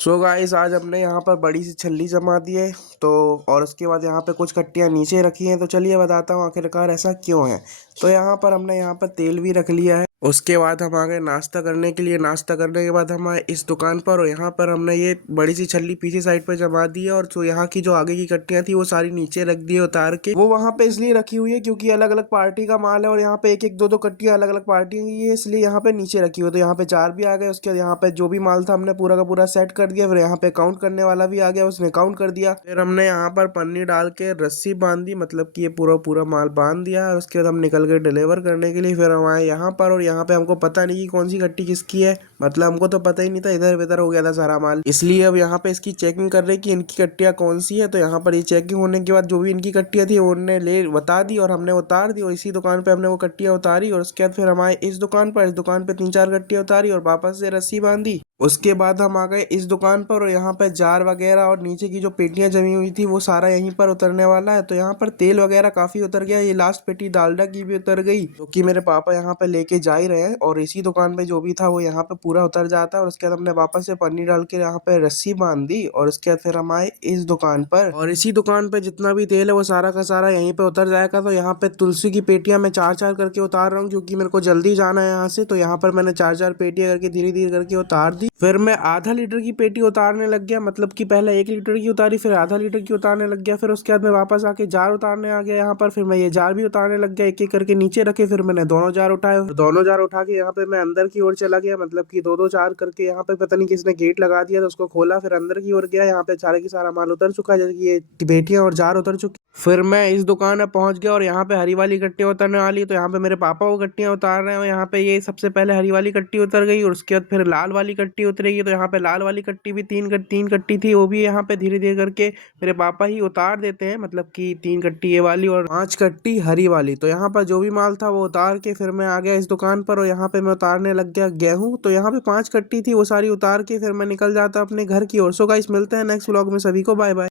So guys आज हमने यहाँ पर बड़ी सी छल्ली जमा दी है। तो और उसके बाद यहाँ पे कुछ कट्टियाँ नीचे रखी हैं। तो चलिए बताता हूँ आखिरकार ऐसा क्यों है। तो यहाँ पर हमने यहाँ पर तेल भी रख लिया है। उसके बाद हम आ गए नाश्ता करने के लिए। नाश्ता करने के बाद हम आए इस दुकान पर और यहाँ पर हमने ये बड़ी सी छल्ली पीछे साइड पर जमा दी है। और जो यहाँ की जो आगे की कट्टियाँ थी वो सारी नीचे रख दी है उतार के। वो वहाँ पे इसलिए रखी हुई है क्योंकि अलग अलग पार्टी का माल है और यहाँ पे एक एक दो दो कट्टियाँ अलग अलग पार्टी की है, इसलिए यहाँ पे नीचे रखी हुई है। तो यहाँ पे 4 भी आ गए। उसके बाद यहाँ पे जो भी माल था हमने पूरा का पूरा सेट कर दिया। फिर यहाँ पे काउंट करने वाला भी आ गया, उसने काउंट कर दिया। फिर हमने यहाँ पर पन्नी डाल के रस्सी बांध दी, मतलब कि ये पूरा पूरा माल बांध दिया। और उसके बाद हम निकल गए डिलीवर करने के लिए। फिर हम आए यहाँ पर और यहाँ पे हमको पता नहीं कि कौन सी कट्टी किसकी है, मतलब हमको तो पता ही नहीं था, इधर उधर हो गया था सारा माल। इसलिए अब यहाँ पे इसकी चेकिंग कर रहे कि इनकी कट्टियाँ कौन सी है। तो यहाँ पर ये चेकिंग होने के बाद जो भी इनकी कट्टियाँ थी उन्होंने ले बता दी और हमने उतार दी। और इसी दुकान पे हमने वो कट्टियाँ उतारी। और उसके बाद फिर हम आए इस दुकान पर। इस दुकान पे 3-4 कट्टियाँ उतारी और वापस से रस्सी बांधी। उसके बाद हम आ गए इस दुकान पर और यहाँ पर जार वगैरह और नीचे की जो पेटियां जमी हुई थी वो सारा यहीं पर उतरने वाला है। तो यहाँ पर तेल वगैरह काफी उतर गया। ये लास्ट पेटी डालडा की भी उतर गई, जो कि मेरे पापा यहाँ पे लेके जा ही रहे हैं। और इसी दुकान पे जो भी था वो यहाँ पे पूरा उतर जाता है। और उसके बाद हमने वापस से पन्नी डाल के यहाँ पे रस्सी बांध दी। और उसके बाद फिर हम आए इस दुकान पर और इसी दुकान पे जितना भी तेल है वो सारा का सारा यहीं पे उतर जाएगा। तो यहाँ पे तुलसी की पेटियां मैं 4-4 करके उतार रहा हूँ क्योंकि मेरे को जल्दी जाना है यहाँ से। तो यहाँ पर मैंने 4-4 पेटियां करके धीरे धीरे करके उतार दी। फिर मैं आधा लीटर की पेटी उतारने लग गया, मतलब कि पहले 1 लीटर की उतारी, फिर आधा लीटर की उतारने लग गया। फिर उसके बाद मैं वापस आके जार उतारने आ गया यहाँ पर। फिर मैं ये जार भी उतारने लग गया, एक एक करके नीचे रखे। फिर मैंने दोनों जार उठाए, दोनों जार उठा के यहाँ पे मैं अंदर की ओर चला गया, मतलब कि दो दो जार करके। यहाँ पे पता नहीं किसने गेट लगा दिया तो उसको खोला, फिर अंदर की ओर गया। यहाँ पे सारे की सारा माल उतर चुका है, जैसे कि ये पेटियां और जार उतर चुकी। फिर मैं इस दुकान में पहुंच गया और यहाँ पे हरी वाली कट्टियां उतरने वाली। तो यहाँ पे मेरे पापा वो कट्टियां उतार रहे हैं। यहाँ पे ये सबसे पहले हरी वाली कट्टी उतर गई और उसके बाद फिर लाल वाली कट्टी उतरेगी। तो यहाँ पे लाल वाली कट्टी भी तीन कट्टी थी, वो भी यहाँ पे धीरे धीरे करके मेरे पापा ही उतार देते हैं, मतलब कि 3 कट्टी ये वाली और 5 कट्टी हरी वाली। तो यहाँ पर जो भी माल था वो उतार के फिर मैं आ गया इस दुकान पर और यहाँ पे मैं उतारने लग गया गेहूं। तो यहाँ पे 5 कट्टी थी वो सारी उतार के फिर मैं निकल जाता अपने घर की ओर। सो गाइस मिलते हैं नेक्स्ट व्लॉग में, सभी को बाय बाय।